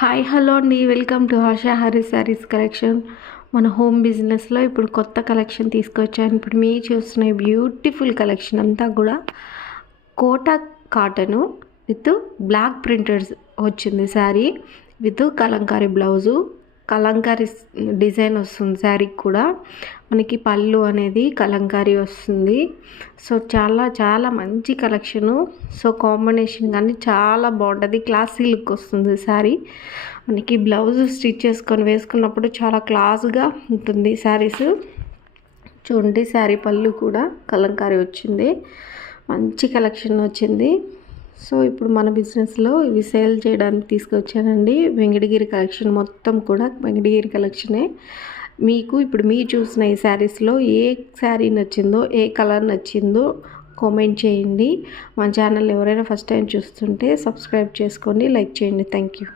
Hi hello అండి, welcome to ASHA Hari saris collection. మన home బిజినెస్లో ఇప్పుడు కొత్త కలెక్షన్ తీసుకొచ్చాను. ఇప్పుడు మీరు చూస్తున్న బ్యూటిఫుల్ కలెక్షన్ అంతా కూడా Kota cotton with block printeds వచ్చింది sari with kalamkari blouse, kalamkari design వస్తుంది. శారీకి కూడా మనకి పళ్ళు అనేది కలంకారీ వస్తుంది. సో చాలా చాలా మంచి కలెక్షను. సో కాంబినేషన్ కానీ చాలా బాగుంటుంది, క్లాసీ లుక్ వస్తుంది శారీ. మనకి బ్లౌజ్ స్టిచ్ చేసుకొని వేసుకున్నప్పుడు చాలా క్లాస్గా ఉంటుంది శారీస్. చూడండి, శారీ పళ్ళు కూడా కలంకారీ వచ్చింది, మంచి కలెక్షన్ వచ్చింది. సో ఇప్పుడు మన బిజినెస్లో ఇవి సేల్ చేయడానికి తీసుకొచ్చానండి. వెంకటగిరి కలెక్షన్ మొత్తం కూడా వెంకటగిరి కలెక్షనే. మీకు ఇప్పుడు మీరు చూసిన ఈ శారీస్లో ఏ శారీ నచ్చిందో, ఏ కలర్ నచ్చిందో కామెంట్ చేయండి. మన ఛానల్ ఎవరైనా ఫస్ట్ టైం చూస్తుంటే సబ్స్క్రైబ్ చేసుకోండి, లైక్ చేయండి. Thank you.